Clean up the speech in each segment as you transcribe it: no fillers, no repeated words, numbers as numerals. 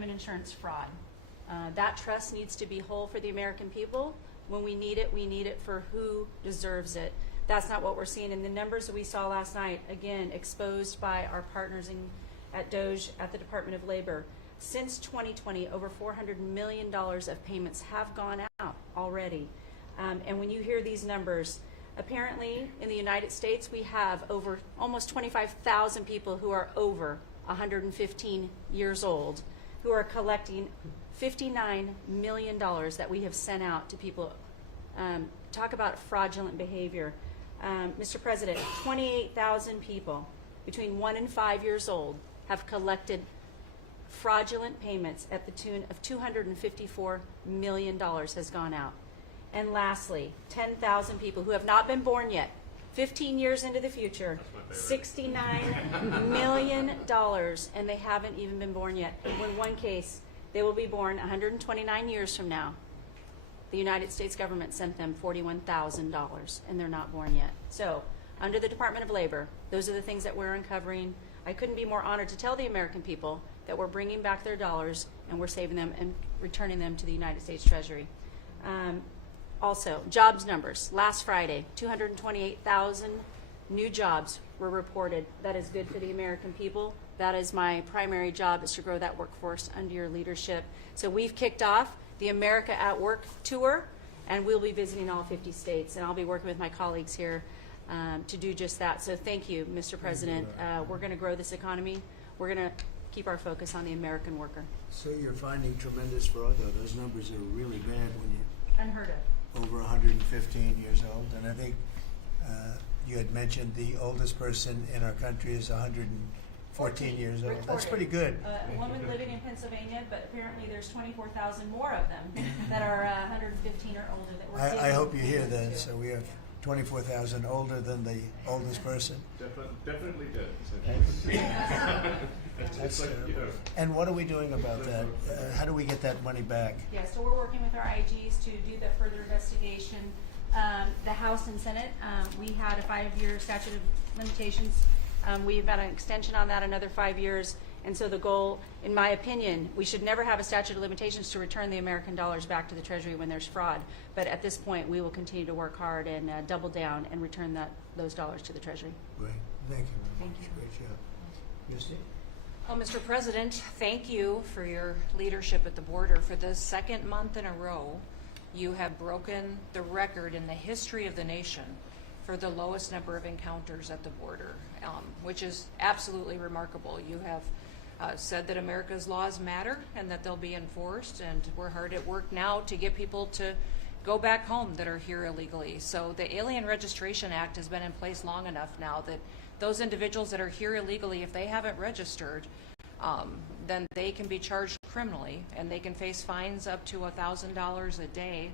insurance fraud. That trust needs to be whole for the American people. When we need it for who deserves it. That's not what we're seeing. And the numbers that we saw last night, again, exposed by our partners at DOGE, at the Department of Labor. Since 2020, over $400 million of payments have gone out already. And when you hear these numbers, apparently in the United States, we have over almost 25,000 people who are over 115 years old who are collecting $59 million that we have sent out to people. Talk about fraudulent behavior. Mr. President, 28,000 people between 1 and 5 years old have collected fraudulent payments at the tune of $254 million has gone out. And lastly, 10,000 people who have not been born yet, 15 years into the future, $69 million, and they haven't even been born yet. In one case, they will be born 129 years from now. The United States government sent them $41,000, and they're not born yet. So, under the Department of Labor, those are the things that we're uncovering. I couldn't be more honored to tell the American people that we're bringing back their dollars and we're saving them and returning them to the United States Treasury. Also, jobs numbers. Last Friday, 228,000 new jobs were reported. That is good for the American people. That is my primary job, is to grow that workforce under your leadership. So we've kicked off the America at Work tour, and we'll be visiting all 50 states, and I'll be working with my colleagues here to do just that. So thank you, Mr. President. We're going to grow this economy. We're going to keep our focus on the American worker. So you're finding tremendous fraud, though. Those numbers are really bad when you're Unheard of. over 115 years old. And I think you had mentioned the oldest person in our country is 114 years old. Reported. That's pretty good. A woman living in Pennsylvania, but apparently there's 24,000 more of them that are 115 or older. That we're I hope you hear that. to. So we have 24,000 older than the oldest person. Definitely did. That's And what are we doing about that? How do we get that money back? Yeah, so we're working with our IGs to do that further investigation. The House and Senate, we had a 5-year statute of limitations. We've got an extension on that, another 5 years. And so the goal, in my opinion, we should never have a statute of limitations to return the American dollars back to the Treasury when there's fraud. But at this point, we will continue to work hard and double down and return those dollars to the Treasury. Great. Thank you very Thank much. you. Great job. Misty? Well, Mr. President, thank you for your leadership at the border. For the second month in a row, you have broken the record in the history of the nation for the lowest number of encounters at the border, which is absolutely remarkable. You have said that America's laws matter and that they'll be enforced, and we're hard at work now to get people to go back home that are here illegally. So the Alien Registration Act has been in place long enough now that those individuals that are here illegally, if they haven't registered, then they can be charged criminally, and they can face fines up to $1,000 a day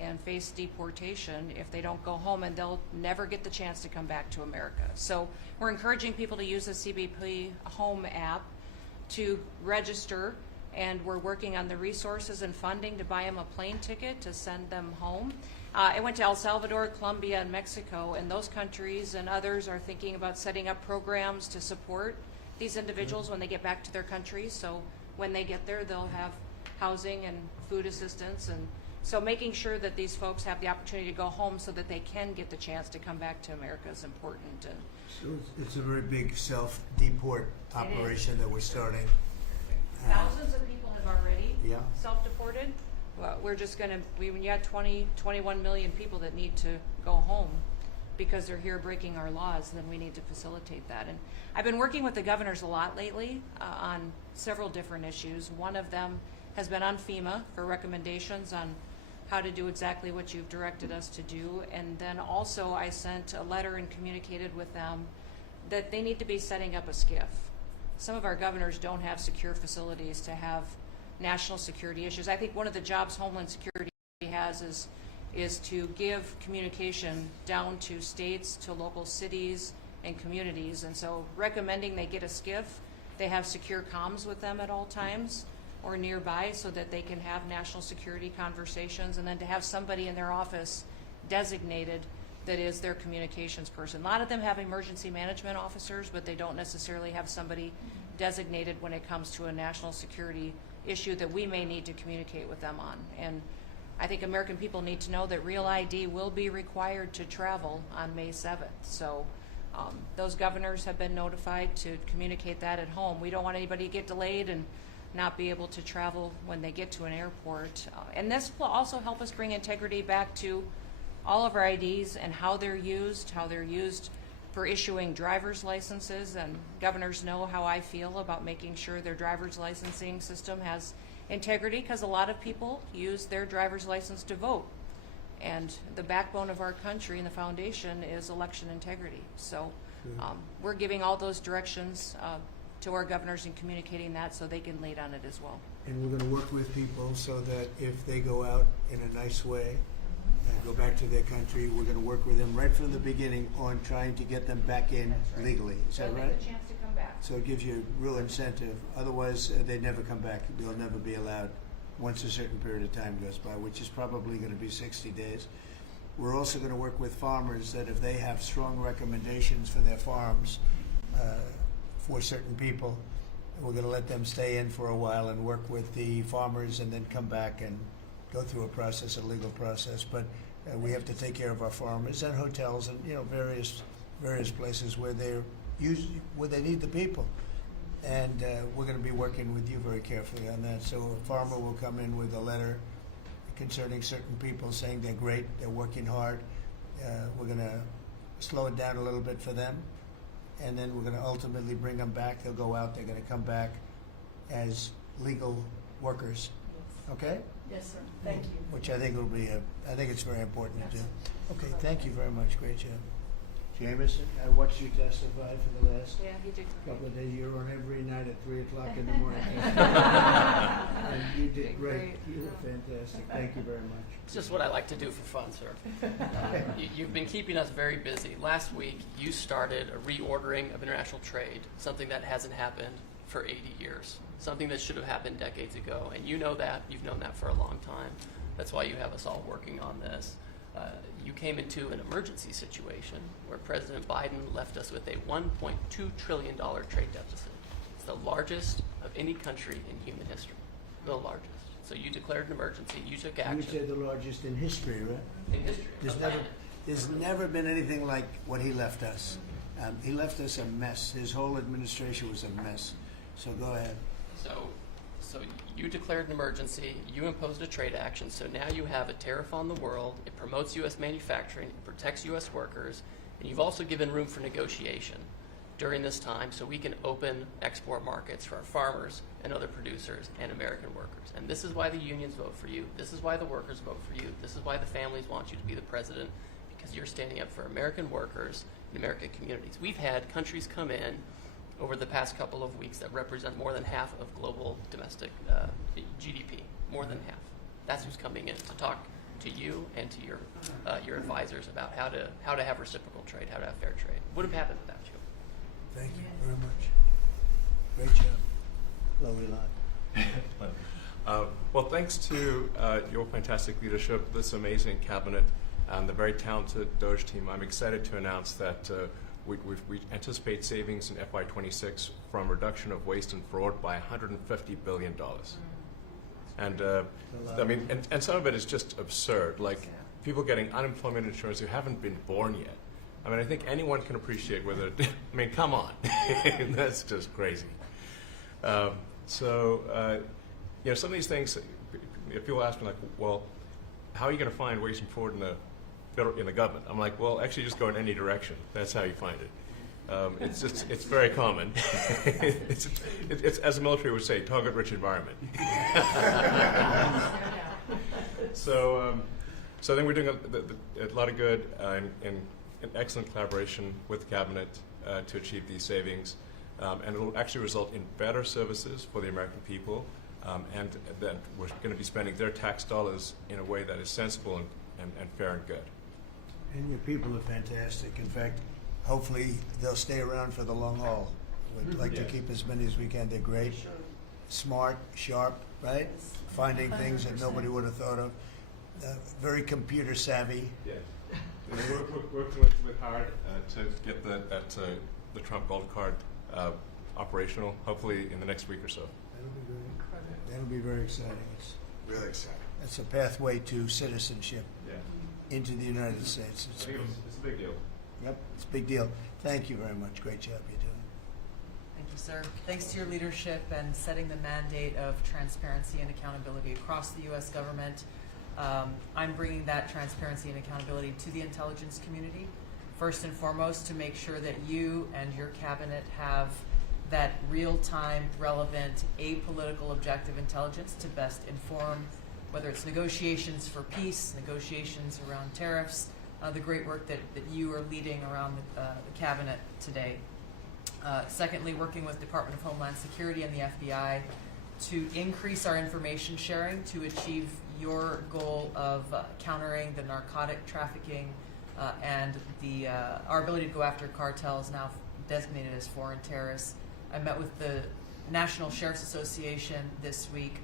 and face deportation if they don't go home, and they'll never get the chance to come back to America. So we're encouraging people to use the CBP Home app to register, and we're working on the resources and funding to buy them a plane ticket to send them home. I went to El Salvador, Colombia, and Mexico, and those countries and others are thinking about setting up programs to support these individuals when they get back to their countries. So when they get there, they'll have housing and food assistance, and so making sure that these folks have the opportunity to go home so that they can get the chance to come back to America is important. And So it's a very big self-deport operation that we're starting. thousands of people have already Yeah. self-deported. Well, we're just going to, when you had 21 million people that need to go home because they're here breaking our laws, then we need to facilitate that. And I've been working with the governors a lot lately on several different issues. One of them has been on FEMA for recommendations on how to do exactly what you've directed us to do. And then also I sent a letter and communicated with them that they need to be setting up a SCIF. Some of our governors don't have secure facilities to have national security issues. I think one of the jobs Homeland Security has is to give communication down to states, to local cities and communities. And so recommending they get a SCIF, they have secure comms with them at all times or nearby so that they can have national security conversations, and then to have somebody in their office designated that is their communications person. A lot of them have emergency management officers, but they don't necessarily have somebody designated when it comes to a national security issue that we may need to communicate with them on. And I think American people need to know that Real ID will be required to travel on May 7th. So those governors have been notified to communicate that at home. We don't want anybody to get delayed and not be able to travel when they get to an airport. And this will also help us bring integrity back to all of our IDs and how they're used for issuing driver's licenses. And governors know how I feel about making sure their driver's licensing system has integrity, because a lot of people use their driver's license to vote. And the backbone of our country and the foundation is election integrity. So we're giving all those directions to our governors and communicating that so they can lead on it as well. And we're going to work with people so that if they go out in a nice way and go back to their country, we're going to work with them right from the beginning on trying to get them back in legally. Is that right? A chance to come back. So it gives you real incentive. Otherwise, they never come back. They'll never be allowed once a certain period of time goes by, which is probably going to be 60 days. We're also going to work with farmers that if they have strong recommendations for their farms for certain people, we're going to let them stay in for a while and work with the farmers and then come back and go through a process, a legal process. But we have to take care of our farmers and hotels and various places where where they need the people. And we're going to be working with you very carefully on that. So a farmer will come in with a letter concerning certain people saying they're great, they're working hard. We're going to slow it down a little bit for them. And then we're going to ultimately bring them back. They'll go out, they're going to come back as legal workers. Okay? Yes, sir. Thank you. Which I think will be I think it's very important to do. Okay, thank you very much. Great job. Jameson, I watched you testify for the last Yeah, he did. couple of days. You're on every night at 3 o'clock in the morning. And you did great. You were fantastic. Thank you very much. It's just what I like to do for fun, sir. You've been keeping us very busy. Last week, you started a reordering of international trade, something that hasn't happened for 80 years, something that should have happened decades ago. And you know that. You've known that for a long time. That's why you have us all working on this. You came into an emergency situation where President Biden left us with a $1.2 trillion trade deficit. It's the largest of any country in human history, the largest. So you declared an emergency, you took You action. would say the largest in history, right? In history. There's never been anything like what he left us. He left us a mess. His whole administration was a mess. So go ahead. So you declared an emergency, you imposed a trade action, so now you have a tariff on the world, it promotes U.S. manufacturing, it protects U.S. workers, and you've also given room for negotiation during this time so we can open export markets for our farmers and other producers and American workers. And this is why the unions vote for you, this is why the workers vote for you, this is why the families want you to be the president, because you're standing up for American workers and American communities. We've had countries come in over the past couple of weeks that represent more than half of global domestic GDP, more than half. That's who's coming in to talk to you and to your advisors about how to have reciprocal trade, how to have fair trade. Would have happened without you. Thank you very much. Great job. Hello, Elon. Well, thanks to your fantastic leadership, this amazing cabinet, and the very talented DOGE team, I'm excited to announce that we anticipate savings in FY26 from reduction of waste and fraud by $150 billion. And I mean, and some of it is just absurd, like people getting unemployment insurance who haven't been born yet. I mean, I think anyone can appreciate whether, I mean, come on, that's just crazy. Some of these things, if people ask me like, well, how are you going to find waste and fraud in the government? I'm like, well, actually just go in any direction. That's how you find it. It's very common. it's as the military would say, target-rich environment. So I think we're doing a lot of good in excellent collaboration with the cabinet to achieve these savings. And it will actually result in better services for the American people, and that we're going to be spending their tax dollars in a way that is sensible and fair and good. And your people are fantastic. In fact, hopefully they'll stay around for the long haul. We'd like to keep as many as we can. They're great, smart, sharp, right? Finding things that nobody would have thought of. Very computer savvy. Yeah. We're working with hard to get the Trump Gold Card operational, hopefully in the next week or so. That'll be great. That'll be very exciting. It's, Really exciting. it's a pathway to citizenship Yeah. into the United States. It's a big deal. Yep, it's a big deal. Thank you very much. Great job you're doing. Thank you, sir. Thanks to your leadership and setting the mandate of transparency and accountability across the U.S. government. I'm bringing that transparency and accountability to the intelligence community. First and foremost, to make sure that you and your cabinet have that real-time, relevant, apolitical, objective intelligence to best inform, whether it's negotiations for peace, negotiations around tariffs, the great work that you are leading around the cabinet today. Secondly, working with Department of Homeland Security and the FBI to increase our information sharing to achieve your goal of countering the narcotic trafficking and our ability to go after cartels now designated as foreign terrorists. I met with the National Sheriff's Association this week,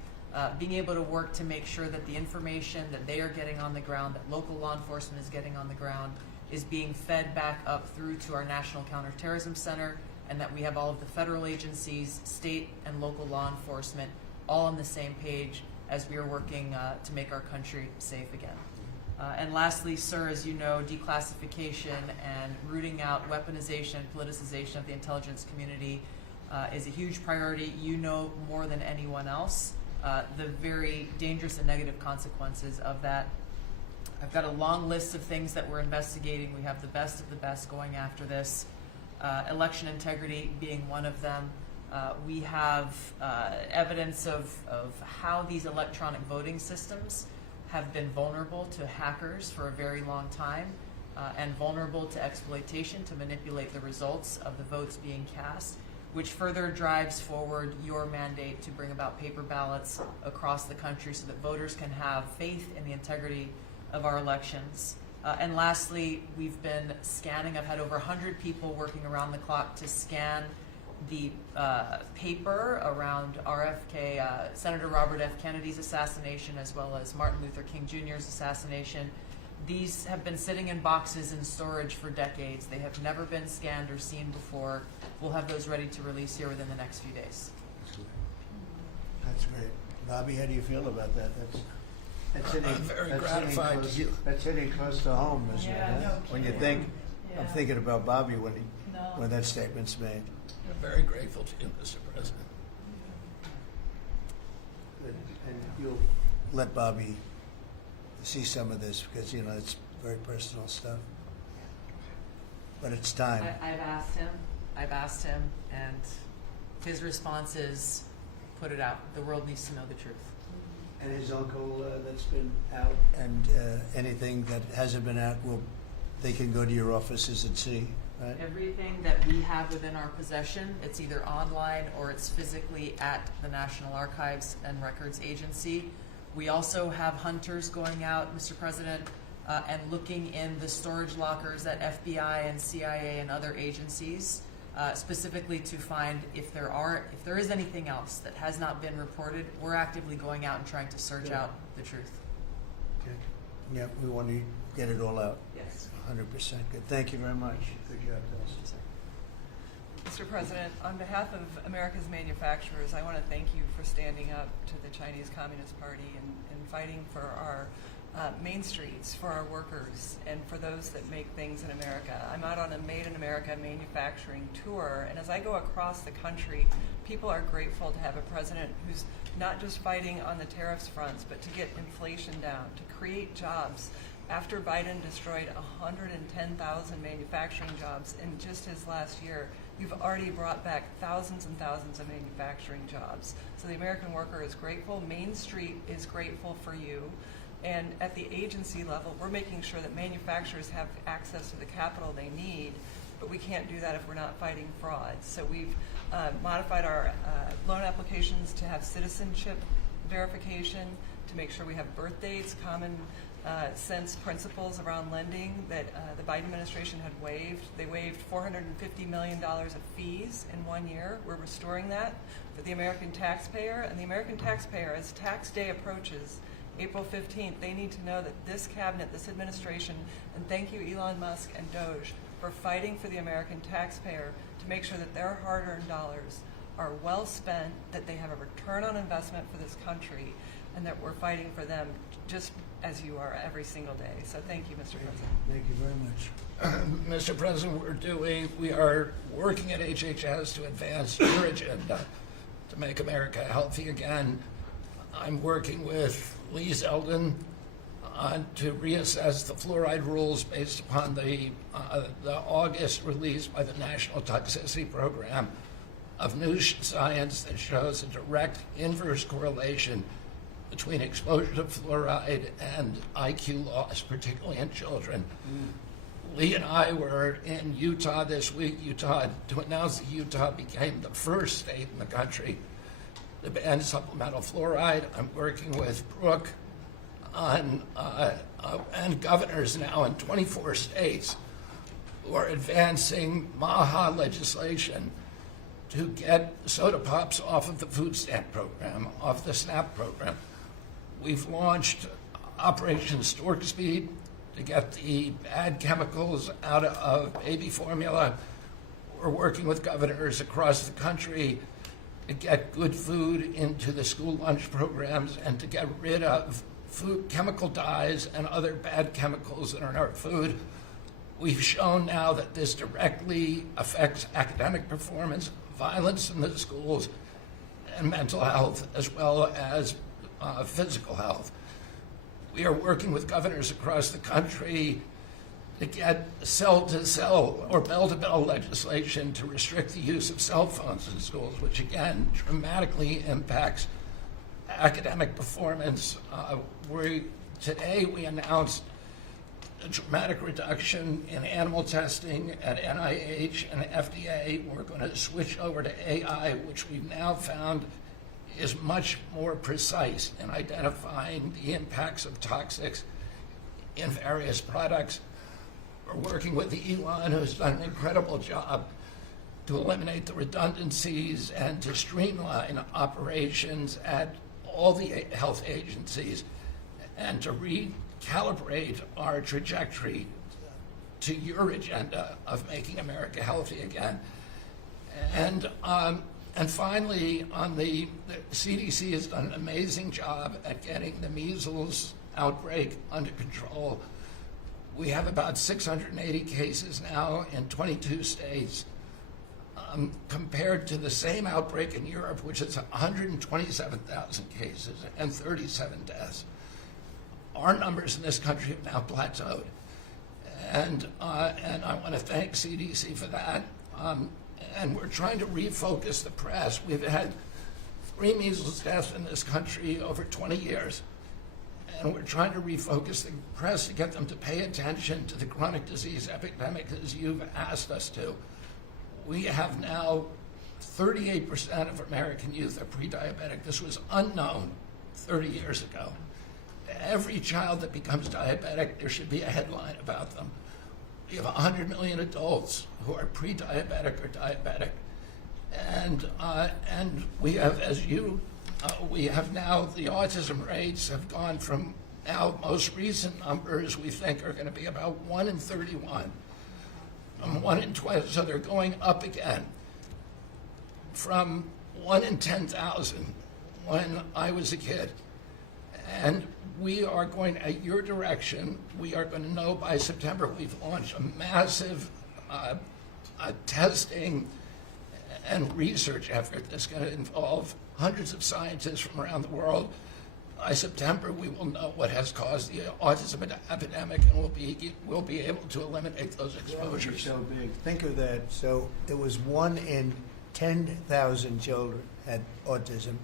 being able to work to make sure that the information that they are getting on the ground, that local law enforcement is getting on the ground, is being fed back up through to our National Counterterrorism Center, and that we have all of the federal agencies, state and local law enforcement all on the same page as we are working to make our country safe again. And lastly, sir, as you know, declassification and rooting out weaponization and politicization of the intelligence community is a huge priority. You know more than anyone else the very dangerous and negative consequences of that. I've got a long list of things that we're investigating. We have the best of the best going after this. Election integrity being one of them. We have evidence of how these electronic voting systems have been vulnerable to hackers for a very long time and vulnerable to exploitation to manipulate the results of the votes being cast, which further drives forward your mandate to bring about paper ballots across the country so that voters can have faith in the integrity of our elections. And lastly, we've been scanning. I've had over 100 people working around the clock to scan the paper around RFK, Senator Robert F. Kennedy's assassination, as well as Martin Luther King Jr.'s assassination. These have been sitting in boxes in storage for decades. They have never been scanned or seen before. We'll have those ready to release here within the next few days. That's great. Bobby, how do you feel about that? That's hitting, I'm very that's gratified hitting to close, hear. That's hitting close to home, isn't it? Yeah, huh? no When you kidding. think, I'm Yeah. thinking about Bobby when No. that statement's made. We're very grateful to you, Mr. President. And you'll let Bobby see some of this because, you know, it's very personal stuff. But it's time. I've asked him, and his response is, put it out. The world needs to know the truth. And his uncle that's been out and anything that hasn't been out, they can go to your offices and see, right? Everything that we have within our possession, it's either online or it's physically at the National Archives and Records Agency. We also have hunters going out, Mr. President, and looking in the storage lockers at FBI and CIA and other agencies, specifically to find if there is anything else that has not been reported. We're actively going out and trying to search out the truth. Okay. Yeah, we want to get it all out. Yes. 100% good. Thank you very much. Good job, Tulsi. Mr. President, on behalf of America's manufacturers, I want to thank you for standing up to the Chinese Communist Party and fighting for our main streets, for our workers, and for those that make things in America. I'm out on a Made in America manufacturing tour, and as I go across the country, people are grateful to have a president who's not just fighting on the tariffs fronts, but to get inflation down, to create jobs. After Biden destroyed 110,000 manufacturing jobs in just his last year, you've already brought back thousands and thousands of manufacturing jobs. So the American worker is grateful. Main Street is grateful for you. And at the agency level, we're making sure that manufacturers have access to the capital they need, but we can't do that if we're not fighting fraud. So we've modified our loan applications to have citizenship verification, to make sure we have birth dates, common sense principles around lending that the Biden administration had waived. They waived $450 million of fees in 1 year. We're restoring that for the American taxpayer. And the American taxpayer, as tax day approaches, April 15th, they need to know that this cabinet, this administration, and thank you Elon Musk and DOGE, for fighting for the American taxpayer to make sure that their hard-earned dollars are well spent, that they have a return on investment for this country, and that we're fighting for them just as you are every single day. So thank you, Mr. President. Thank you very much. Mr. President, we are working at HHS to advance your agenda to make America healthy again. I'm working with Lee Zeldin to reassess the fluoride rules based upon the August release by the National Toxicity Program of new science that shows a direct inverse correlation between exposure to fluoride and IQ loss, particularly in children. Lee and I were in Utah this week, to announce that Utah became the first state in the country to ban supplemental fluoride. I'm working with Brooke on, and governors now in 24 states who are advancing MAHA legislation to get soda pops off of the food stamp program, off the SNAP program. We've launched Operation Stork Speed to get the bad chemicals out of baby formula. We're working with governors across the country to get good food into the school lunch programs and to get rid of food chemical dyes and other bad chemicals that are in our food. We've shown now that this directly affects academic performance, violence in the schools, and mental health, as well as physical health. We are working with governors across the country to get cell-to-cell or bell-to-bell legislation to restrict the use of cell phones in schools, which again dramatically impacts academic performance. Today we announced a dramatic reduction in animal testing at NIH and FDA. We're going to switch over to AI, which we've now found is much more precise in identifying the impacts of toxics in various products. We're working with Elon, who's done an incredible job to eliminate the redundancies and to streamline operations at all the health agencies and to recalibrate our trajectory to your agenda of making America healthy again. And finally, the CDC has done an amazing job at getting the measles outbreak under control. We have about 680 cases now in 22 states, compared to the same outbreak in Europe, which is 127,000 cases and 37 deaths. Our numbers in this country have now plateaued. And I want to thank CDC for that. And we're trying to refocus the press. We've had 3 measles deaths in this country over 20 years. And we're trying to refocus the press to get them to pay attention to the chronic disease epidemic as you've asked us to. We have now 38% of American youth are pre-diabetic. This was unknown 30 years ago. Every child that becomes diabetic, there should be a headline about them. We have 100 million adults who are pre-diabetic or diabetic. And we have, we have now, the autism rates have gone from now, most recent numbers we think are going to be about 1 in 31. 1 in 20, so they're going up again. From 1 in 10,000 when I was a kid. And we are going, at your direction, we are going to know by September. We've launched a massive testing and research effort that's going to involve hundreds of scientists from around the world. By September, we will know what has caused the autism epidemic, and we'll be able to eliminate those exposures. So big. Think of that. So it was 1 in 10,000 children had autism,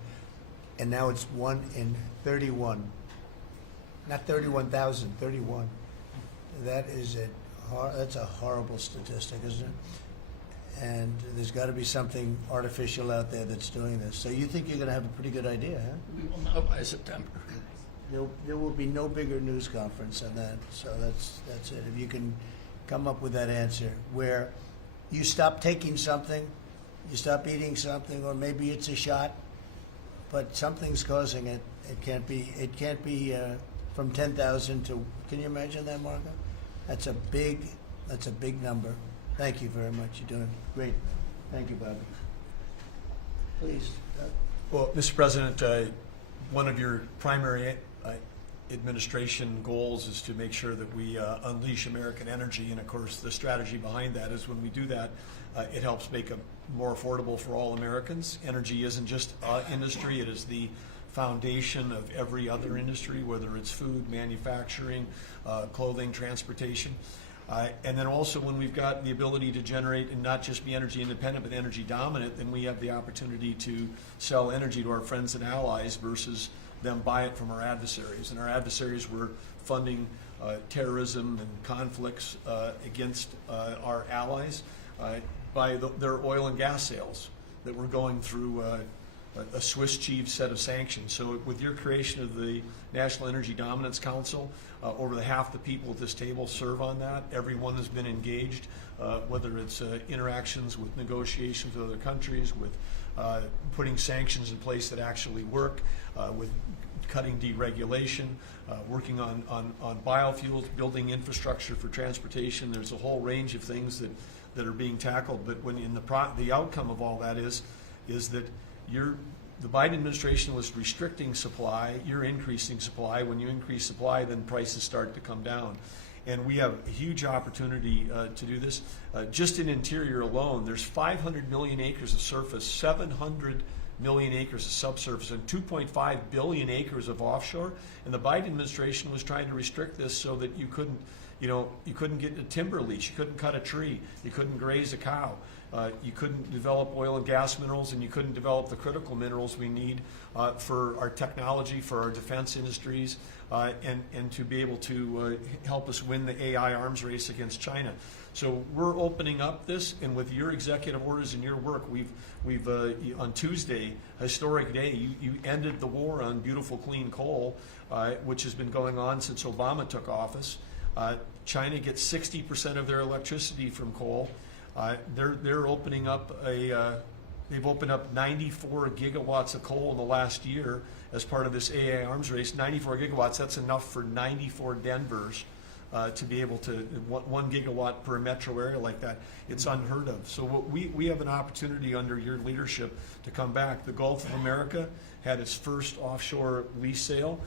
and now it's 1 in 31. Not 31,000, 31. That's a horrible statistic, isn't it? And there's got to be something artificial out there that's doing this. So you think you're going to have a pretty good idea, huh? We will know by September. There will be no bigger news conference than that. So that's it. If you can come up with that answer where you stop taking something, you stop eating something, or maybe it's a shot, but something's causing it. It can't be from 10,000 to, can you imagine that, Marco? That's a big That's a big number. Thank you very much. You're doing great. Thank you, Bobby. Please. Well, Mr. President, one of your primary administration goals is to make sure that we unleash American energy, and of course the strategy behind that is when we do that, it helps make it more affordable for all Americans. Energy isn't just industry, it is the foundation of every other industry, whether it's food, manufacturing, clothing, transportation. And then also when we've got the ability to generate and not just be energy independent but energy dominant, then we have the opportunity to sell energy to our friends and allies versus them buy it from our adversaries. And our adversaries were funding terrorism and conflicts against our allies by their oil and gas sales that were going through a Swiss cheese set of sanctions. So with your creation of the National Energy Dominance Council, over half the people at this table serve on that. Everyone has been engaged, whether it's interactions with negotiations with other countries, with putting sanctions in place that actually work, with cutting deregulation, working on biofuels, building infrastructure for transportation. There's a whole range of things that are being tackled. But when in the outcome of all that is that the Biden administration was restricting supply, you're increasing supply. When you increase supply, then prices start to come down. And we have a huge opportunity to do this. Just in interior alone, there's 500 million acres of surface, 700 million acres of subsurface, and 2.5 billion acres of offshore. And the Biden administration was trying to restrict this so that you couldn't get a timber lease, you couldn't cut a tree, you couldn't graze a cow. You couldn't develop oil and gas minerals, and you couldn't develop the critical minerals we need for our technology, for our defense industries, and to be able to help us win the AI arms race against China. So we're opening up this, and with your executive orders and your work, we've on Tuesday, historic day, you ended the war on beautiful clean coal, which has been going on since Obama took office. China gets 60% of their electricity from coal. They're opening up they've opened up 94 gigawatts of coal in the last year as part of this AI arms race. 94 gigawatts, that's enough for 94 Denvers to be able to, 1 gigawatt per metro area like that. It's unheard of. So we have an opportunity under your leadership to come back. The Gulf of America had its first offshore lease sale,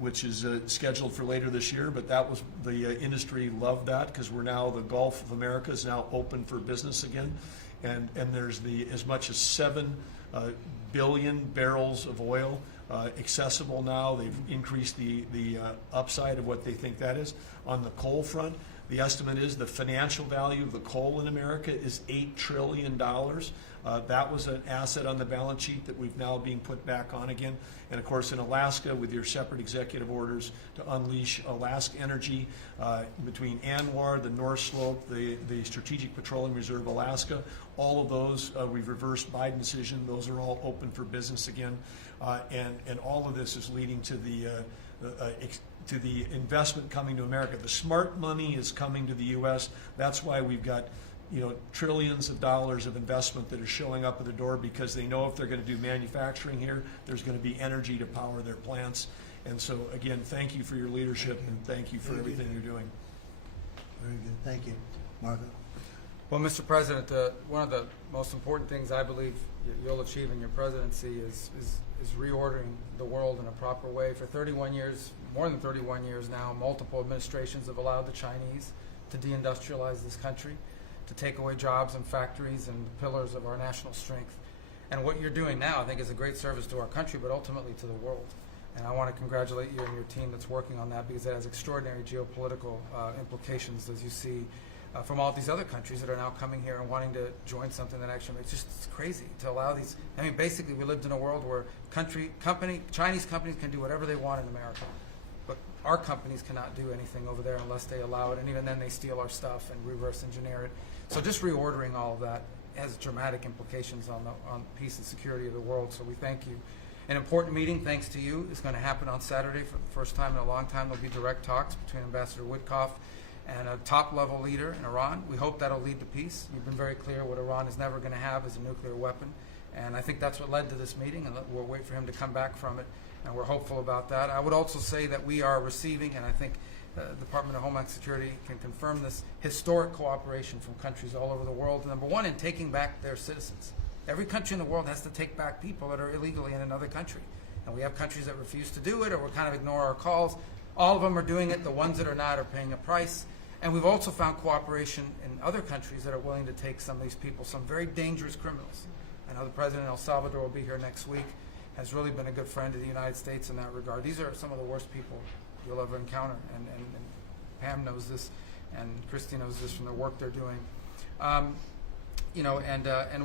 which is scheduled for later this year, but that was, the industry loved that because we're now, the Gulf of America is now open for business again. And there's as much as 7 billion barrels of oil accessible now. They've increased the upside of what they think that is. On the coal front, the estimate is the financial value of the coal in America is $8 trillion. That was an asset on the balance sheet that we've now being put back on again. And of course in Alaska, with your separate executive orders to unleash Alaska energy between ANWR, the North Slope, the Strategic Petroleum Reserve Alaska, all of those, we've reversed Biden decision. Those are all open for business again. And all of this is leading to the investment coming to America. The smart money is coming to the U.S. That's why we've got trillions of dollars of investment that are showing up at the door, because they know if they're going to do manufacturing here, there's going to be energy to power their plants. And so, again, thank you for your leadership and thank you for everything you're doing. Very good. Thank you. Marco? Well, Mr. President, one of the most important things I believe you'll achieve in your presidency is reordering the world in a proper way. For 31 years, more than 31 years now, multiple administrations have allowed the Chinese to deindustrialize this country, to take away jobs and factories and the pillars of our national strength. And what you're doing now, I think, is a great service to our country, but ultimately to the world. And I want to congratulate you and your team that's working on that, because it has extraordinary geopolitical implications, as you see from all these other countries that are now coming here and wanting to join something that actually makes, it's crazy to allow these. I mean, basically, we lived in a world where Chinese companies can do whatever they want in America, but our companies cannot do anything over there unless they allow it, and even then they steal our stuff and reverse engineer it. So just reordering all of that has dramatic implications on peace and security of the world, so we thank you. An important meeting, thanks to you, is going to happen on Saturday for the first time in a long time. There'll be direct talks between Ambassador Witkoff and a top-level leader in Iran. We hope that'll lead to peace. You've been very clear what Iran is never going to have is a nuclear weapon, and I think that's what led to this meeting, and we'll wait for him to come back from it, and we're hopeful about that. I would also say that we are receiving, and I think Department of Homeland Security can confirm this historic cooperation from countries all over the world. Number one, in taking back their citizens. Every country in the world has to take back people that are illegally in another country. And we have countries that refuse to do it or will kind of ignore our calls. All of them are doing it. The ones that are not are paying a price. And we've also found cooperation in other countries that are willing to take some of these people, some very dangerous criminals. I know the president of El Salvador will be here next week, has really been a good friend of the United States in that regard. These are some of the worst people you'll ever encounter. And Pam knows this, and Christy knows this from the work they're doing. And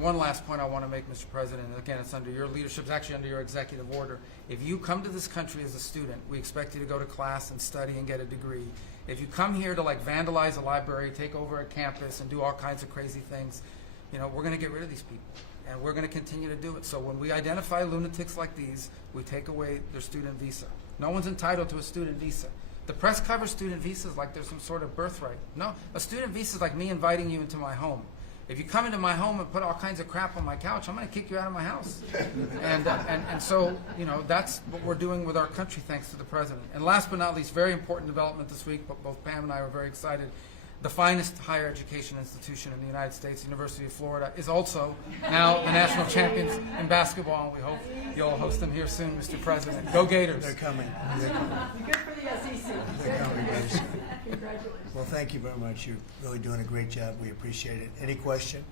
one last point I want to make, Mr. President, and again, it's under your leadership, it's actually under your executive order. If you come to this country as a student, we expect you to go to class and study and get a degree. If you come here to vandalize a library, take over a campus, and do all kinds of crazy things, we're going to get rid of these people. And we're going to continue to do it. So when we identify lunatics like these, we take away their student visa. No one's entitled to a student visa. The press covers student visas like there's some sort of birthright. No, a student visa is like me inviting you into my home. If you come into my home and put all kinds of crap on my couch, I'm going to kick you out of my house. And so, that's what we're doing with our country, thanks to the president. And last but not least, very important development this week, but both Pam and I were very excited. The finest higher education institution in the United States, University of Florida, is also now the national champions in basketball, and we hope you'll host them here soon, Mr. President. Go Gators. They're coming. Good for the SEC. They're coming, guys. Congratulations. Well, thank you very much. You're really doing a great job. We appreciate it. Any question?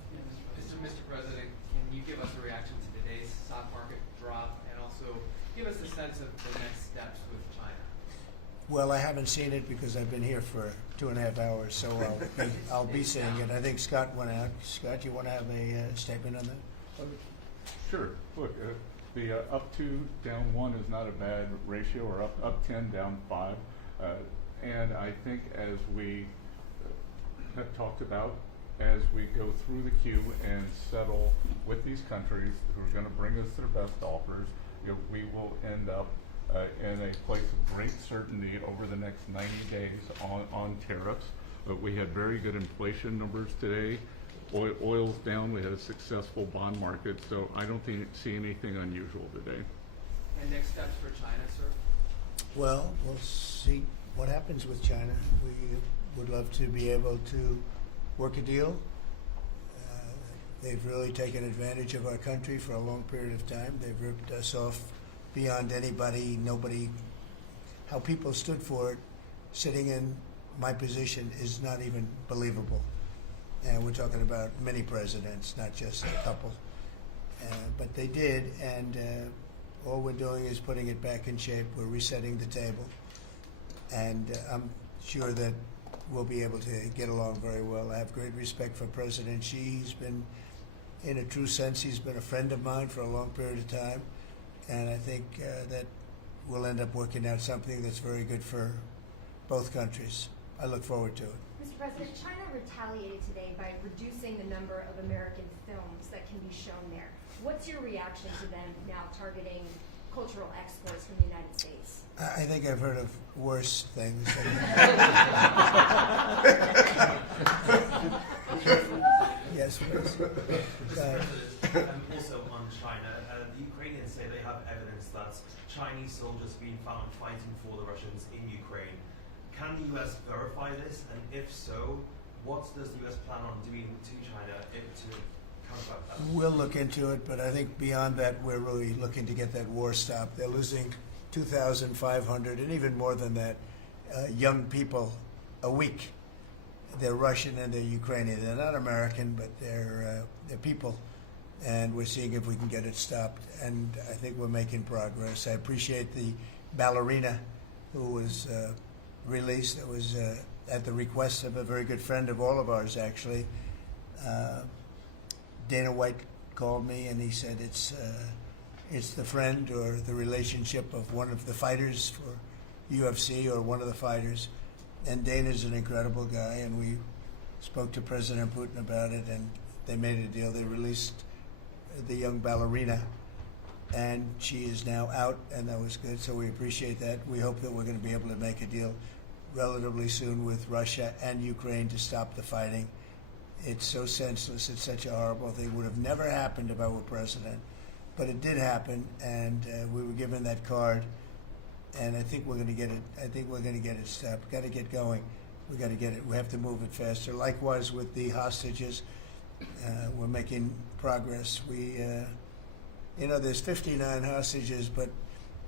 Mr. President, can you give us a reaction to today's stock market drop, and also give us a sense of the next steps with China? Well, I haven't seen it because I've been here for 2.5 hours, so I'll be seeing it. I think Scott went out. Scott, you want to have a statement on that? Sure. Look, the up 2, down 1 is not a bad ratio, or up 10, down 5. And I think as we have talked about, as we go through the queue and settle with these countries who are going to bring us their best offers, we will end up in a place of great certainty over the next 90 days on tariffs. But we had very good inflation numbers today. Oil's down. We had a successful bond market. So I don't see anything unusual today. And next steps for China, sir? Well, we'll see what happens with China. We would love to be able to work a deal. They've really taken advantage of our country for a long period of time. They've ripped us off beyond nobody. How people stood for it, sitting in my position, is not even believable. And we're talking about many presidents, not just a couple. But they did, and all we're doing is putting it back in shape. We're resetting the table. And I'm sure that we'll be able to get along very well. I have great respect for President Xi. He's been, in a true sense, he's been a friend of mine for a long period of time. And I think that we'll end up working out something that's very good for both countries. I look forward to it. Mr. President, China retaliated today by reducing the number of American films that can be shown there. What's your reaction to them now targeting cultural exports from the United States? I think I've heard of worse things. Yes, please. Also on China, the Ukrainians say they have evidence that Chinese soldiers have been found fighting for the Russians in Ukraine. Can the U.S. verify this? And if so, what does the U.S. plan on doing to China to counteract that? We'll look into it, but I think beyond that, we're really looking to get that war stopped. They're losing 2,500 and even more than that young people a week. They're Russian and they're Ukrainian. They're not American, but they're people. And we're seeing if we can get it stopped. And I think we're making progress. I appreciate the ballerina who was released. It was at the request of a very good friend of all of ours, actually. Dana White called me and he said it's the friend or the relationship of one of the fighters for UFC or one of the fighters. And Dana's an incredible guy, and we spoke to President Putin about it, and they made a deal. They released the young ballerina, and she is now out, and that was good, so we appreciate that. We hope that we're going to be able to make a deal relatively soon with Russia and Ukraine to stop the fighting. It's so senseless. It's such a horrible thing. It would have never happened if I were president, but it did happen, and we were given that card and I think we're going to get it. I think we're going to get it stopped. Got to get going. We got to get it. We have to move it faster. Likewise with the hostages, we're making progress. There's 59 hostages, but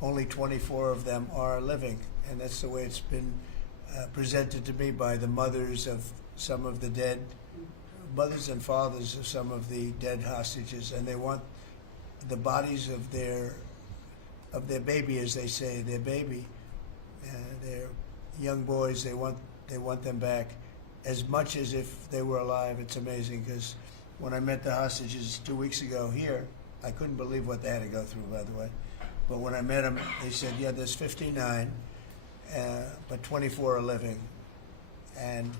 only 24 of them are living, and that's the way it's been presented to me by the mothers of some of the dead, mothers and fathers of some of the dead hostages, and they want the bodies of their baby, as they say, their baby, their young boys. They want them back as much as if they were alive. It's amazing, because when I met the hostages 2 weeks ago here, I couldn't believe what they had to go through, by the way. But when I met them, they said, yeah, there's 59, but 24 are living. And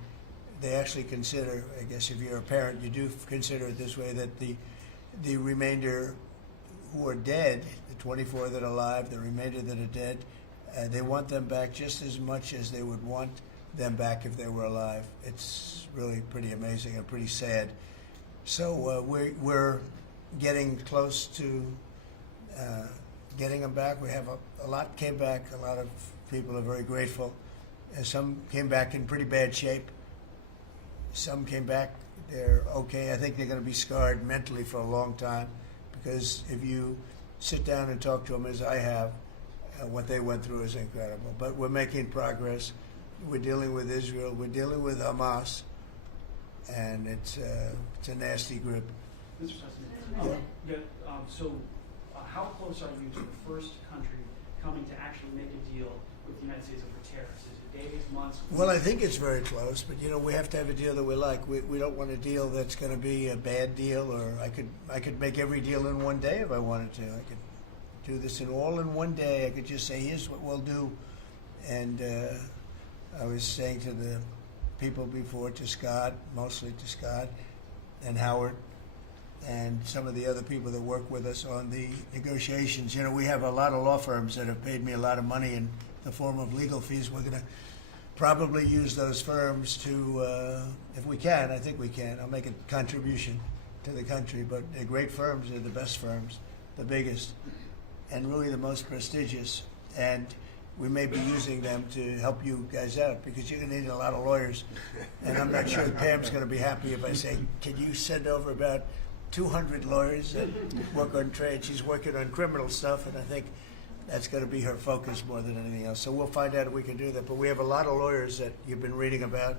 they actually consider, I guess if you're a parent, you do consider it this way, that the remainder who are dead, the 24 that are alive, the remainder that are dead, they want them back just as much as they would want them back if they were alive. It's really pretty amazing and pretty sad. So we're getting close to getting them back. We have a lot came back. A lot of people are very grateful. Some came back in pretty bad shape. Some came back, they're okay. I think they're going to be scarred mentally for a long time, because if you sit down and talk to them, as I have, what they went through is incredible. But we're making progress. We're dealing with Israel. We're dealing with Hamas, and it's a nasty group. Mr. President, how close are you to the first country coming to actually make a deal with the United States over tariffs? Is it days, months? Well, I think it's very close, but we have to have a deal that we like. We don't want a deal that's going to be a bad deal, or I could make every deal in one day if I wanted to. I could do this in one day. I could just say, here's what we'll do. And I was saying to the people before, to Scott, mostly to Scott and Howard, and some of the other people that work with us on the negotiations. We have a lot of law firms that have paid me a lot of money in the form of legal fees. We're going to probably use those firms to, if we can, I think we can. I'll make a contribution to the country, but they're great firms. They're the best firms, the biggest, and really the most prestigious. And we may be using them to help you guys out, because you're going to need a lot of lawyers. And I'm not sure Pam's going to be happy if I say, can you send over about 200 lawyers that work on trade? She's working on criminal stuff, and I think that's going to be her focus more than anything else. So we'll find out if we can do that. But we have a lot of lawyers that you've been reading about,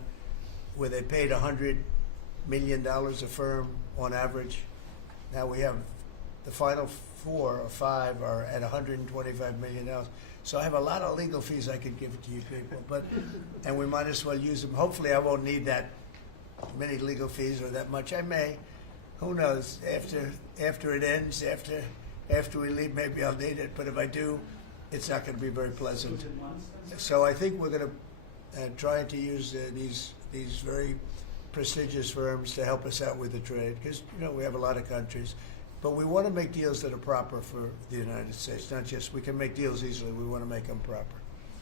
where they paid $100 million a firm on average. Now we have the final 4 or 5 are at $125 million. So I have a lot of legal fees I could give to you people, and we might as well use them. Hopefully I won't need that many legal fees or that much. I may. Who knows? After it ends, after we leave, maybe I'll need it. But if I do, it's not going to be very pleasant. So I think we're going to try to use these very prestigious firms to help us out with the trade, because we have a lot of countries. But we want to make deals that are proper for the United States, not just we can make deals easily. We want to make them proper.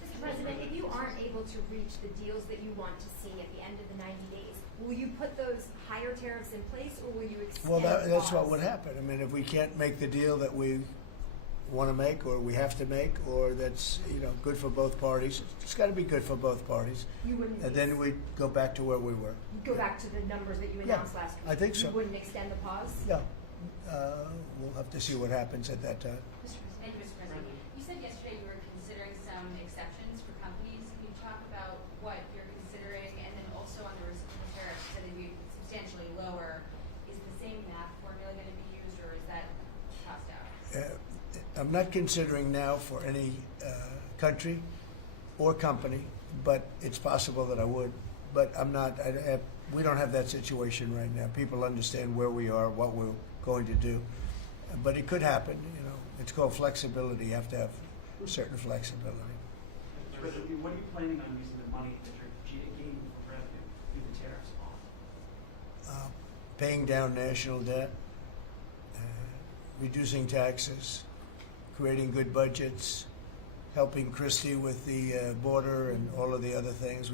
Mr. President, if you aren't able to reach the deals that you want to see at the end of the 90 days, will you put those higher tariffs in place, or will you extend Well, that's pause? what would happen. I mean, if we can't make the deal that we want to make, or we have to make, or that's good for both parties, it's got to be good for both parties. You wouldn't. And then we go back to where we were. Go back to the numbers that you announced last week. I think so. You wouldn't extend the pause. Yeah. We'll have to see what happens at that time. Thank you, Mr. President. You said yesterday you were considering some exceptions for companies. Can you talk about what you're considering, and then also on the reciprocal tariffs, so that you substantially lower? Is the same math formula going to be used, or is that tossed out? I'm not considering now for any country or company, but it's possible that I would. But I'm not. We don't have that situation right now. People understand where we are, what we're going to do. But it could happen. It's called flexibility. You have to have certain flexibility. What are you planning on using the money that you're gaining from revenue through the tariffs on? Paying down national debt, reducing taxes, creating good budgets, helping Christie with the border and all of the other things.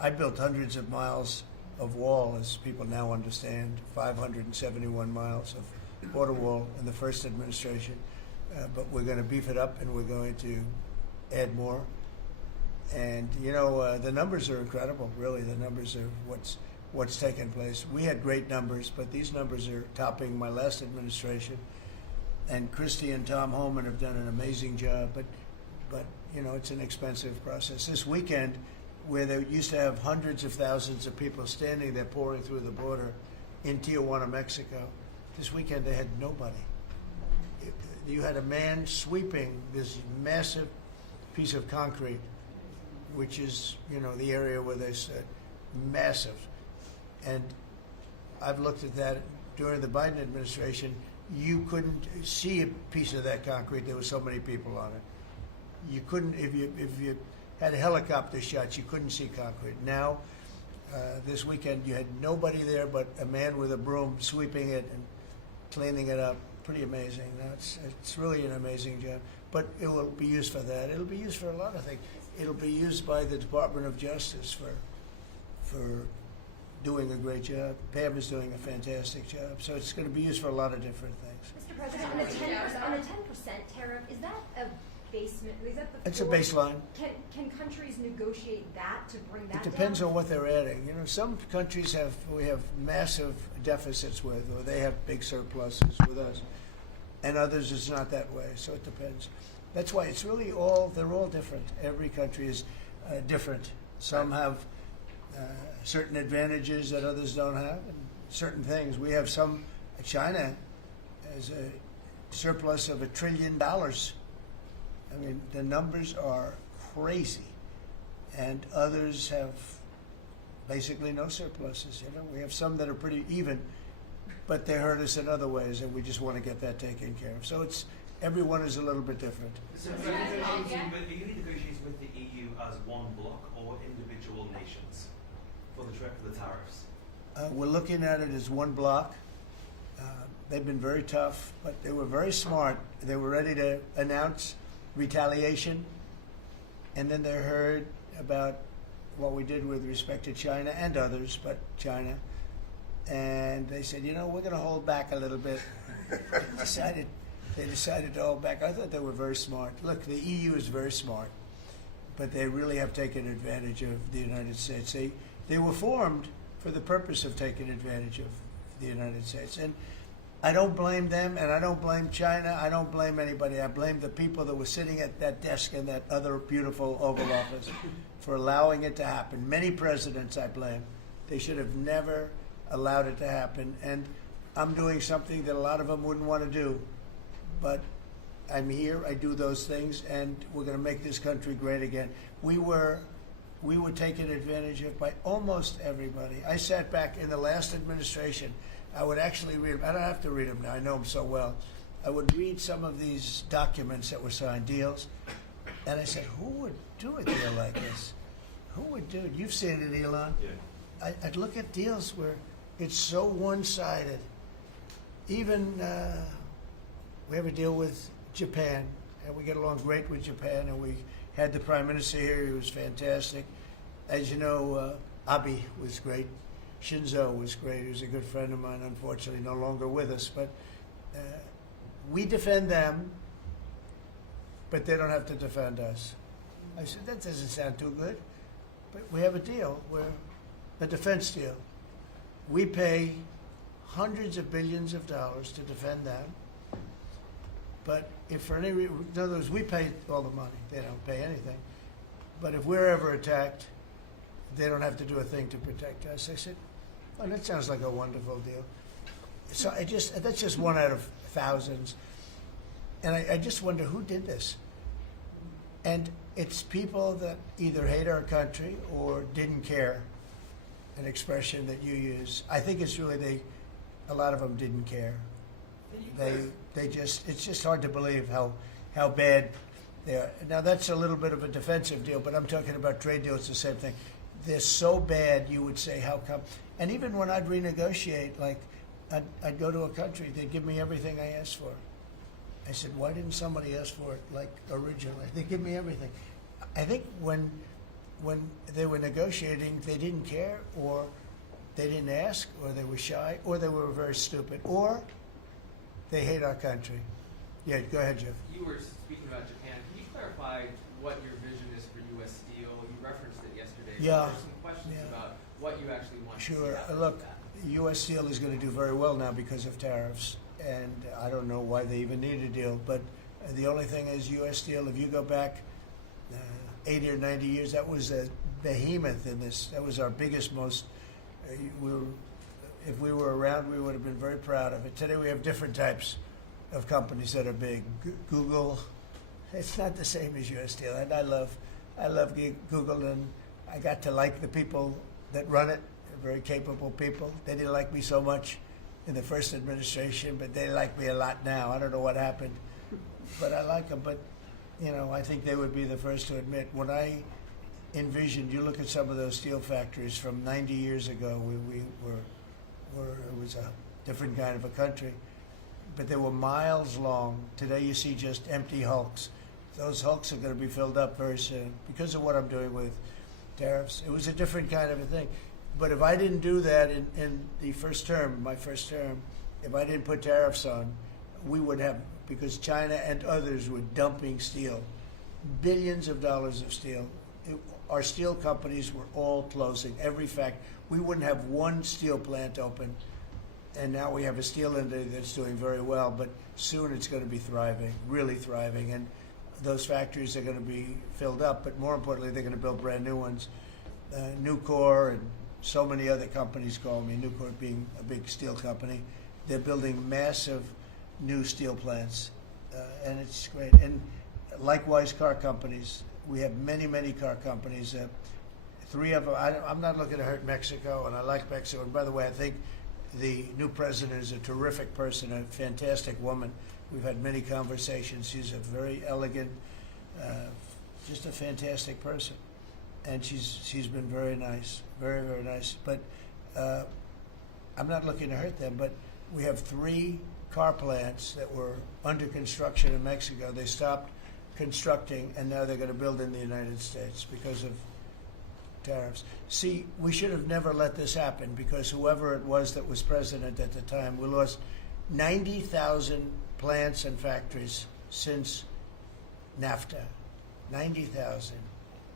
I built hundreds of miles of wall, as people now understand, 571 miles of border wall in the first administration. But we're going to beef it up, and we're going to add more. And you know, the numbers are incredible. Really, the numbers are what's taken place. We had great numbers, but these numbers are topping my last administration. And Christie and Tom Homan have done an amazing job. But you know, it's an expensive process. This weekend, where they used to have hundreds of thousands of people standing there pouring through the border in Tijuana, Mexico, this weekend they had nobody. You had a man sweeping this massive piece of concrete, which is, you know, the area where they said massive. And I've looked at that during the Biden administration. You couldn't see a piece of that concrete. There were so many people on it. You couldn't, if you had helicopter shots, you couldn't see concrete. Now, this weekend, you had nobody there but a man with a broom sweeping it and cleaning it up. Pretty amazing. Now, it's really an amazing job. But it will be used for that. It'll be used for a lot of things. It'll be used by the Department of Justice for doing a great job. Pam is doing a fantastic job. So it's going to be used for a lot of different things. Mr. President, on the 10% tariff, is that a basement? Is that the It's a floor? baseline. Can countries negotiate that to bring that It depends down? on what they're adding. You know, some countries we have massive deficits with, or they have big surpluses with us, and others it's not that way. So it depends. That's why it's really they're all different. Every country is different. Some have certain advantages that others don't have, and certain things. We have some. China has a surplus of $1 trillion. I mean, the numbers are crazy, and others have basically no surpluses. You know, we have some that are pretty even, but they hurt us in other ways, and we just want to get that taken care of. So everyone is a little bit different. So are you negotiating with the EU as one bloc or individual nations for the tariffs? We're looking at it as one block. They've been very tough, but they were very smart. They were ready to announce retaliation, and then they heard about what we did with respect to China and others, but China, and they said, you know, we're going to hold back a little bit. They decided to hold back. I thought they were very smart. Look, the EU is very smart, but they really have taken advantage of the United States. They were formed for the purpose of taking advantage of the United States. And I don't blame them, and I don't blame China. I don't blame anybody. I blame the people that were sitting at that desk in that other beautiful Oval Office for allowing it to happen. Many presidents I blame. They should have never allowed it to happen. And I'm doing something that a lot of them wouldn't want to do. But I'm here, I do those things, and we're going to make this country great again. We were taken advantage of by almost everybody. I sat back in the last administration. I would actually read them. I don't have to read them now. I know them so well. I would read some of these documents that were signed, deals, and I said, who would do a deal like this? Who would do it? You've seen it, Elon. Yeah. I'd look at deals where it's so one-sided. Even we have a deal with Japan, and we get along great with Japan, and we had the Prime Minister here. He was fantastic. As you know, Abe was great. Shinzo was great. He was a good friend of mine, unfortunately no longer with us. But we defend them, but they don't have to defend us. I said, that doesn't sound too good. But we have a deal, a defense deal. We pay hundreds of billions of dollars to defend them. But if for any reason, in other words, we pay all the money. They don't pay anything. But if we're ever attacked, they don't have to do a thing to protect us. I said, oh, that sounds like a wonderful deal. So that's just one out of thousands. And I just wonder who did this. And it's people that either hate our country or didn't care, an expression that you use. I think it's really a lot of them didn't care. It's just hard to believe how bad they are. Now that's a little bit of a defensive deal, but I'm talking about trade deals, the same thing. They're so bad, you would say, how come? And even when I'd renegotiate, like I'd go to a country, they'd give me everything I asked for. I said, why didn't somebody ask for it like originally? They give me everything. I think when they were negotiating, they didn't care, or they didn't ask, or they were shy, or they were very stupid, or they hate our country. Yeah, go ahead, Jeff. You were speaking about Japan. Can you clarify what your vision is for U.S. Steel. You referenced it yesterday. Yeah. There's some questions about what you actually want to see Sure. happen Look, with that. U.S. Steel is going to do very well now because of tariffs, and I don't know why they even need a deal. But the only thing is, U.S. Steel, if you go back 80 or 90 years, that was a behemoth in this. That was our biggest, most. If we were around, we would have been very proud of it. Today, we have different types of companies that are big. Google, it's not the same as U.S. Steel, and I love Google, and I got to like the people that run it. Very capable people. They didn't like me so much in the first administration, but they like me a lot now. I don't know what happened, but I like them. But, you know, I think they would be the first to admit, when I envisioned, you look at some of those steel factories from 90 years ago, we were it was a different kind of a country, but they were miles long. Today you see just empty hulks. Those hulks are going to be filled up very soon because of what I'm doing with tariffs. It was a different kind of a thing. But if I didn't do that in the first term, my first term, if I didn't put tariffs on, we would have, because China and others were dumping steel, billions of dollars of steel. Our steel companies were all closing, every factory. We wouldn't have one steel plant open, and now we have a steel industry that's doing very well, but soon it's going to be thriving, really thriving, and those factories are going to be filled up, but more importantly, they're going to build brand new ones. Nucor and so many other companies call me, Nucor being a big steel company. They're building massive new steel plants, and it's great. And likewise, car companies. We have many, many car companies. 3 of them, I'm not looking to hurt Mexico, and I like Mexico. And by the way, I think the new president is a terrific person, a fantastic woman. We've had many conversations. She's a very elegant, just a fantastic person. And she's been very nice, very, very nice. But I'm not looking to hurt them, but we have 3 car plants that were under construction in Mexico. They stopped constructing, and now they're going to build in the United States because of tariffs. See, we should have never let this happen, because whoever it was that was president at the time, we lost 90,000 plants and factories since NAFTA. 90,000.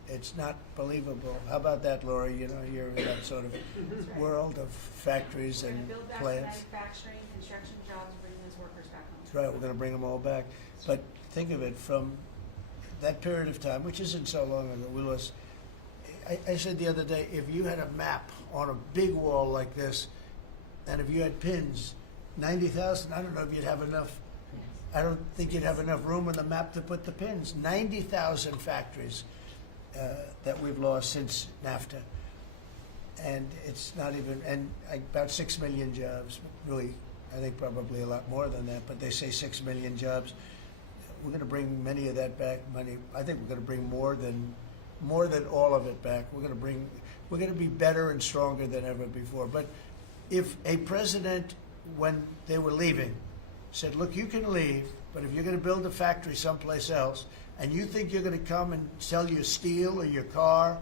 It's not believable. How about that, Laura? You know, you're in that sort of world of factories and We're going to build back plants. the manufacturing, construction jobs, bring those workers back home. That's right. We're going to bring them all back. But think of it, from that period of time, which isn't so long ago, we lost. I said the other day, if you had a map on a big wall like this, and if you had pins, 90,000, I don't know if you'd have enough. I don't think you'd have enough room on the map to put the pins. 90,000 factories that we've lost since NAFTA. And it's not even, and about 6 million jobs. Really, I think probably a lot more than that, but they say 6 million jobs. We're going to bring many of that back. I think we're going to bring more than all of it back. We're going to be better and stronger than ever before. But if a president, when they were leaving, said, look, you can leave, but if you're going to build a factory someplace else, and you think you're going to come and sell your steel or your car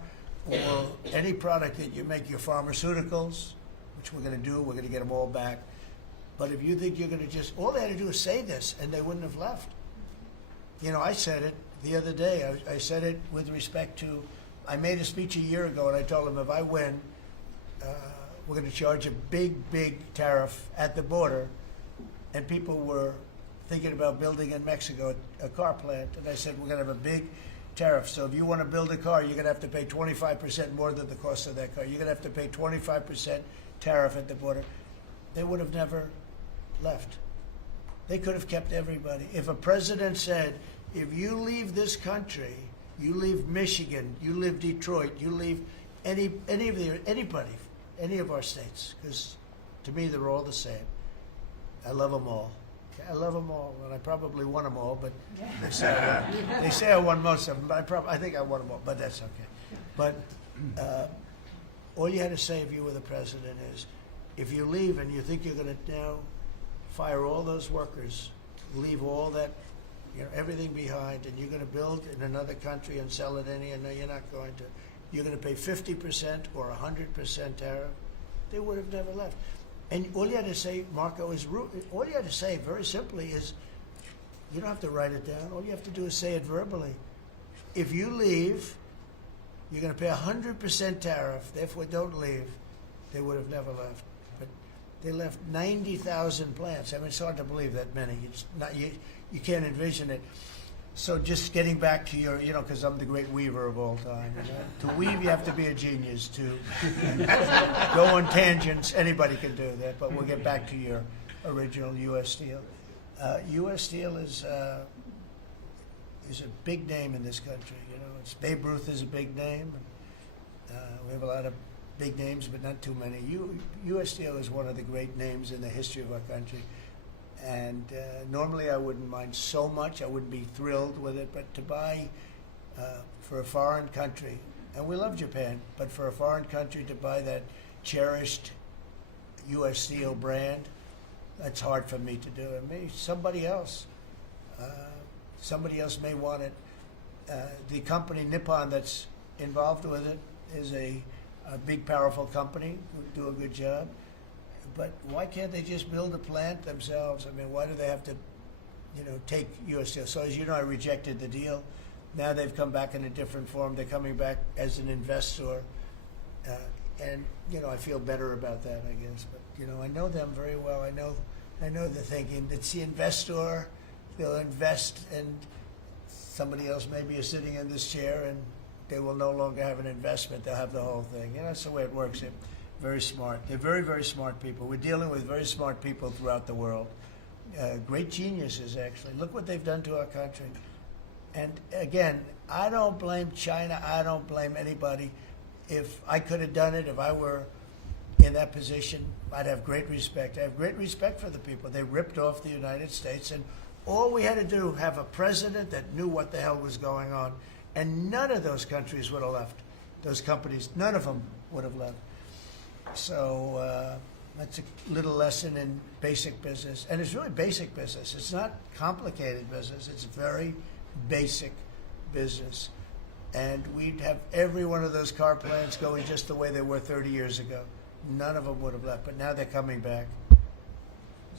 or any product that you make, your pharmaceuticals, which we're going to do, we're going to get them all back. But if you think you're going to just, all they had to do is say this, and they wouldn't have left. You know, I said it the other day. I said it with respect to, I made a speech a year ago, and I told them if I win, we're going to charge a big, big tariff at the border. And people were thinking about building in Mexico a car plant. And I said, we're going to have a big tariff. So if you want to build a car, you're going to have to pay 25% more than the cost of that car. You're going to have to pay 25% tariff at the border. They would have never left. They could have kept everybody. If a president said, if you leave this country, you leave Michigan, you leave Detroit, you leave anybody, any of our states, because to me they're all the same. I love them all. I love them all, and I probably won them all, but they say I won most of them, but I think I won them all, but that's okay. But all you had to say if you were the president is, if you leave and you think you're going to now fire all those workers, leave all that, you know, everything behind, and you're going to build in another country and sell it any, and no, you're not going to. You're going to pay 50% or 100% tariff. They would have never left. And all you had to say, Marco, is all you had to say very simply is, you don't have to write it down. All you have to do is say it verbally. if you leave, you're going to pay 100% tariff. Therefore, don't leave. They would have never left. But they left 90,000 plants. I mean, it's hard to believe that many. It's not, you can't envision it. So just getting back to your, because I'm the great weaver of all time. To weave, you have to be a genius. To go on tangents, anybody can do that. But we'll get back to your original U.S. Steel. U.S. Steel is a big name in this country. It's Babe Ruth is a big name. We have a lot of big names, but not too many. U.S. Steel is one of the great names in the history of our country. And normally I wouldn't mind so much. I wouldn't be thrilled with it. But to buy for a foreign country, and we love Japan, but for a foreign country to buy that cherished U.S. Steel brand, that's hard for me to do. And maybe somebody else may want it. The company Nippon that's involved with it is a big, powerful company who do a good job. But why can't they just build a plant themselves? I mean, why do they have to, take U.S. Steel? So as you know, I rejected the deal. Now they've come back in a different form. They're coming back as an investor. And, I feel better about that, I guess. But, I know them very well. I know the thinking. It's the investor. They'll invest, and somebody else maybe is sitting in this chair, and they will no longer have an investment. They'll have the whole thing. That's the way it works. They're very smart. They're very, very smart people. We're dealing with very smart people throughout the world. Great geniuses, actually. Look what they've done to our country. And again, I don't blame China. I don't blame anybody. If I could have done it, if I were in that position, I'd have great respect. I have great respect for the people. They ripped off the United States, and all we had to do, have a president that knew what the hell was going on. And none of those countries would have left. Those companies, none of them would have left. So that's a little lesson in basic business. And it's really basic business. It's not complicated business. It's very basic business. And we'd have every one of those car plants going just the way they were 30 years ago. None of them would have left. But now they're coming back.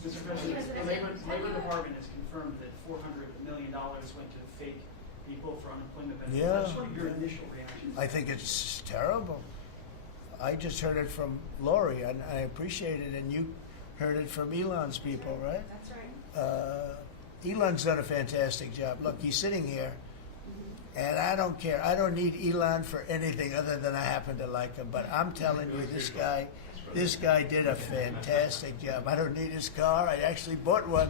Mr. President, the Labor Department has confirmed that $400 million went to fake people for unemployment benefits. Yeah. I just wanted your initial reaction. I think it's terrible. I just heard it from Lori, and I appreciate it, and you heard it from Elon's people, right? That's right. Elon's done a fantastic job. Look, he's sitting here, and I don't care. I don't need Elon for anything other than I happen to like him. But I'm telling you, this guy did a fantastic job. I don't need his car. I actually bought one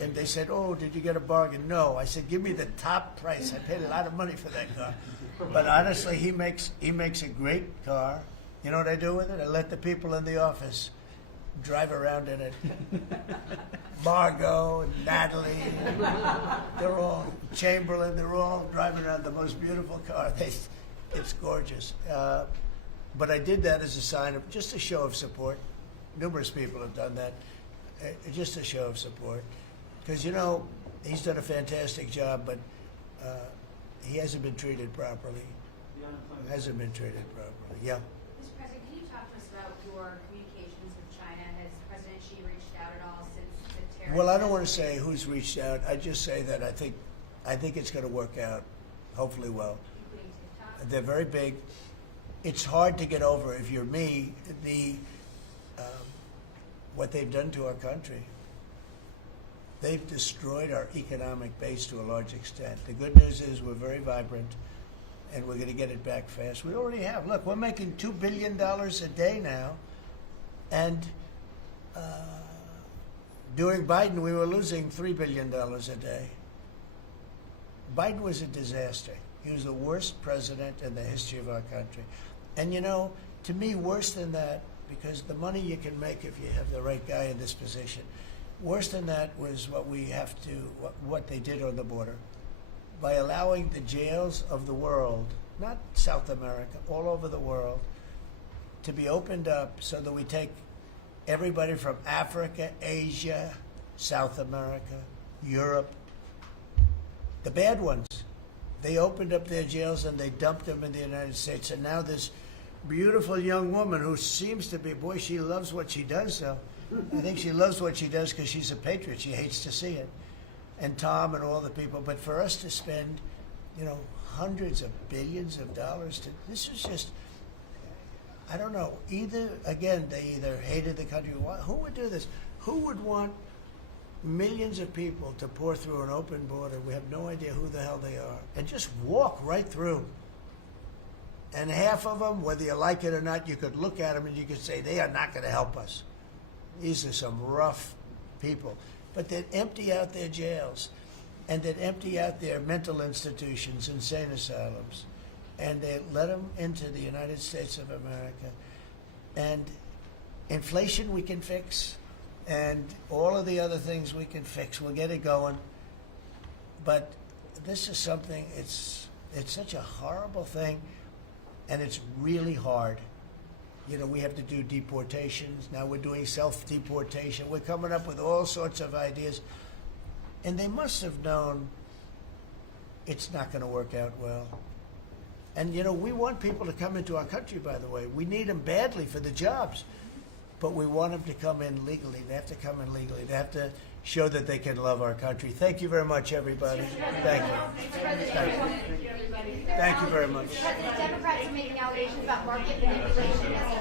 and they said, "Oh, did you get a bargain?" No. I said, "Give me the top price." I paid a lot of money for that car. But honestly, he makes a great car. You know what I do with it? I let the people in the office drive around in it. Margot and Natalie, they're all, Chamberlain, they're all driving around the most beautiful car. It's gorgeous. But I did that as a sign of, just a show of support. Numerous people have done that. Just a show of support. Because, he's done a fantastic job, but he hasn't been treated properly. Hasn't been treated properly. Yeah. Mr. President, can you talk to us about your communications with China? Has President Xi reached out at all since the tariffs? Well, I don't want to say who's reached out. I just say that I think it's going to work out, hopefully well. Including TikTok? They're very big. It's hard to get over, if you're me, what they've done to our country. They've destroyed our economic base to a large extent. The good news is we're very vibrant, and we're going to get it back fast. We already have. Look, we're making $2 billion a day now, and during Biden, we were losing $3 billion a day. Biden was a disaster. He was the worst president in the history of our country. And to me, worse than that, because the money you can make if you have the right guy in this position, worse than that was what they did on the border. By allowing the jails of the world, not South America, all over the world, to be opened up so that we take everybody from Africa, Asia, South America, Europe, the bad ones. They opened up their jails and they dumped them in the United States. And now this beautiful young woman who seems to be, boy, she loves what she does, though. I think she loves what she does because she's a patriot. She hates to see it. And Tom and all the people. But for us to spend hundreds of billions of dollars to, this is just, I don't know, they either hated the country, who would do this? Who would want millions of people to pour through an open border, we have no idea who the hell they are, and just walk right through? And half of them, whether you like it or not, you could look at them and you could say, they are not going to help us. These are some rough people. But they'd empty out their jails, and they'd empty out their mental institutions, insane asylums, and they'd let them into the United States of America. And inflation we can fix, and all of the other things we can fix. We'll get it going. But this is something, it's such a horrible thing, and it's really hard. We have to do deportations. Now we're doing self-deportation. We're coming up with all sorts of ideas. And they must have known it's not going to work out well. And, we want people to come into our country, by the way. We need them badly for the jobs. But we want them to come in legally. They have to come in legally. They have to show that they can love our country. Thank you very much, everybody. Thank you. Thank you very much. The Democrats are making allegations about market manipulation as